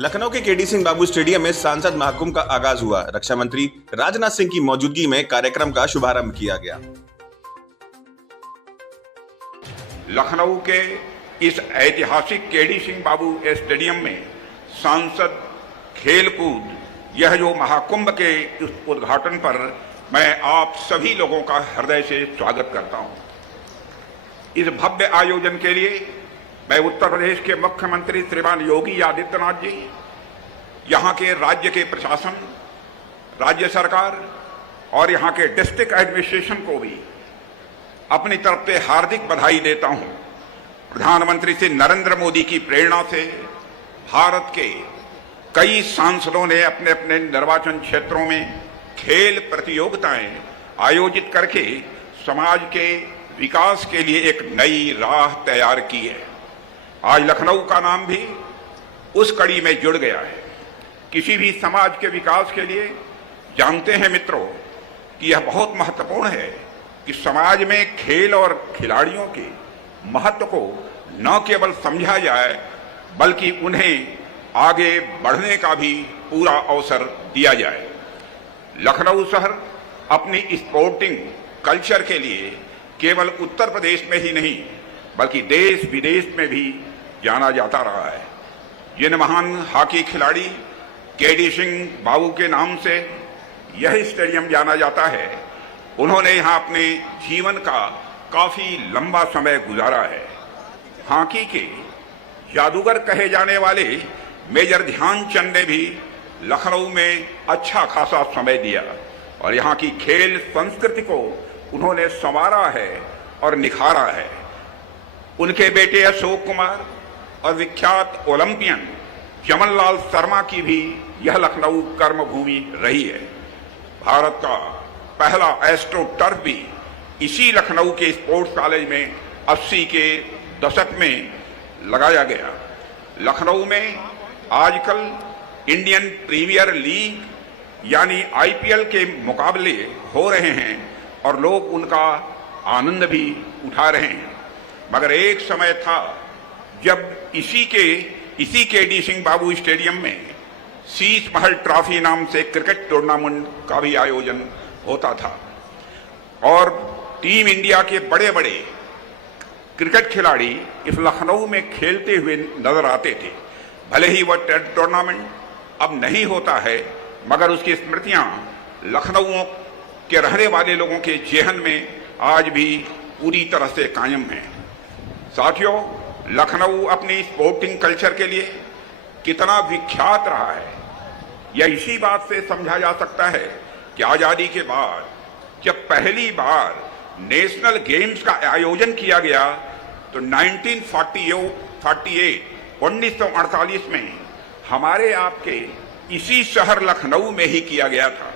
लखनऊ के केडी सिंह बाबू स्टेडियम में सांसद महाकुंभ का आगाज हुआ। रक्षा मंत्री राजनाथ सिंह की मौजूदगी में कार्यक्रम का शुभारंभ किया गया। लखनऊ के इस ऐतिहासिक केडी सिंह बाबू स्टेडियम में सांसद खेलकूद यह जो महाकुंभ के उस उद्घाटन पर मैं आप सभी लोगों का हृदय से स्वागत करता हूं। इस भव्य आयोजन के लिए मैं उत्तर प्रदेश के मुख्यमंत्री श्रीमान योगी आदित्यनाथ जी, यहाँ के राज्य के प्रशासन, राज्य सरकार और यहाँ के डिस्ट्रिक्ट एडमिनिस्ट्रेशन को भी अपनी तरफ से हार्दिक बधाई देता हूं। प्रधानमंत्री श्री नरेंद्र मोदी की प्रेरणा से भारत के कई सांसदों ने अपने अपने निर्वाचन क्षेत्रों में खेल प्रतियोगिताएं आयोजित करके समाज के विकास के लिए एक नई राह तैयार की है। आज लखनऊ का नाम भी उस कड़ी में जुड़ गया है। किसी भी समाज के विकास के लिए जानते हैं मित्रों कि यह बहुत महत्वपूर्ण है कि समाज में खेल और खिलाड़ियों के महत्व को न केवल समझा जाए बल्कि उन्हें आगे बढ़ने का भी पूरा अवसर दिया जाए। लखनऊ शहर अपनी स्पोर्टिंग कल्चर के लिए केवल उत्तर प्रदेश में ही नहीं बल्कि देश विदेश में भी जाना जाता रहा है। जिन महान हॉकी खिलाड़ी केडी सिंह बाबू के नाम से यह स्टेडियम जाना जाता है, उन्होंने यहाँ अपने जीवन का काफी लंबा समय गुजारा है। हॉकी के जादूगर कहे जाने वाले मेजर ध्यानचंद ने भी लखनऊ में अच्छा खासा समय दिया और यहाँ की खेल संस्कृति को उन्होंने संवारा है और निखारा है। उनके बेटे अशोक कुमार और विख्यात ओलंपियन जमनलाल शर्मा की भी यह लखनऊ कर्मभूमि रही है। भारत का पहला एस्ट्रो टर्फ भी इसी लखनऊ के स्पोर्ट्स कॉलेज में 80 के दशक में लगाया गया। लखनऊ में आजकल इंडियन प्रीमियर लीग यानी आईपीएल के मुकाबले हो रहे हैं और लोग उनका आनंद भी उठा रहे हैं। मगर एक समय था जब इसी केडी सिंह बाबू स्टेडियम में शीश महल ट्रॉफी नाम से क्रिकेट टूर्नामेंट का भी आयोजन होता था और टीम इंडिया के बड़े बड़े क्रिकेट खिलाड़ी इस लखनऊ में खेलते हुए नजर आते थे। भले ही वह टूर्नामेंट अब नहीं होता है मगर उसकी स्मृतियां लखनऊ के रहने वाले लोगों के जेहन में आज भी पूरी तरह से कायम है। साथियों, लखनऊ अपनी स्पोर्टिंग कल्चर के लिए कितना विख्यात रहा है यह इसी बात से समझा जा सकता है कि आजादी के बाद जब पहली बार नेशनल गेम्स का आयोजन किया गया तो 1948 में हमारे आपके इसी शहर लखनऊ में ही किया गया था।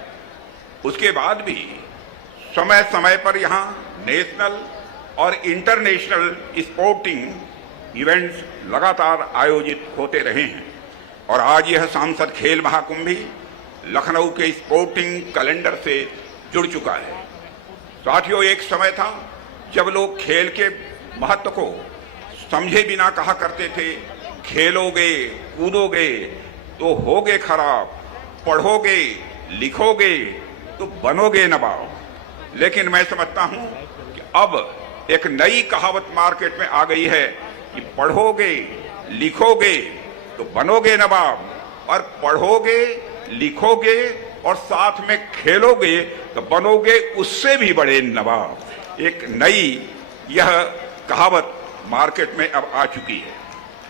उसके बाद भी समय समय पर यहाँ नेशनल और इंटरनेशनल स्पोर्टिंग इवेंट्स लगातार आयोजित होते रहे हैं और आज यह सांसद खेल महाकुंभ भी लखनऊ के स्पोर्टिंग कैलेंडर से जुड़ चुका है। साथियों, एक समय था जब लोग खेल के महत्व को समझे बिना कहा करते थे, खेलोगे कूदोगे तो होगे खराब, पढ़ोगे लिखोगे तो बनोगे नवाब। लेकिन मैं समझता हूं कि अब एक नई कहावत मार्केट में आ गई है कि पढ़ोगे लिखोगे तो बनोगे नवाब और पढ़ोगे लिखोगे और साथ में खेलोगे तो बनोगे उससे भी बड़े नवाब। एक नई यह कहावत मार्केट में अब आ चुकी है।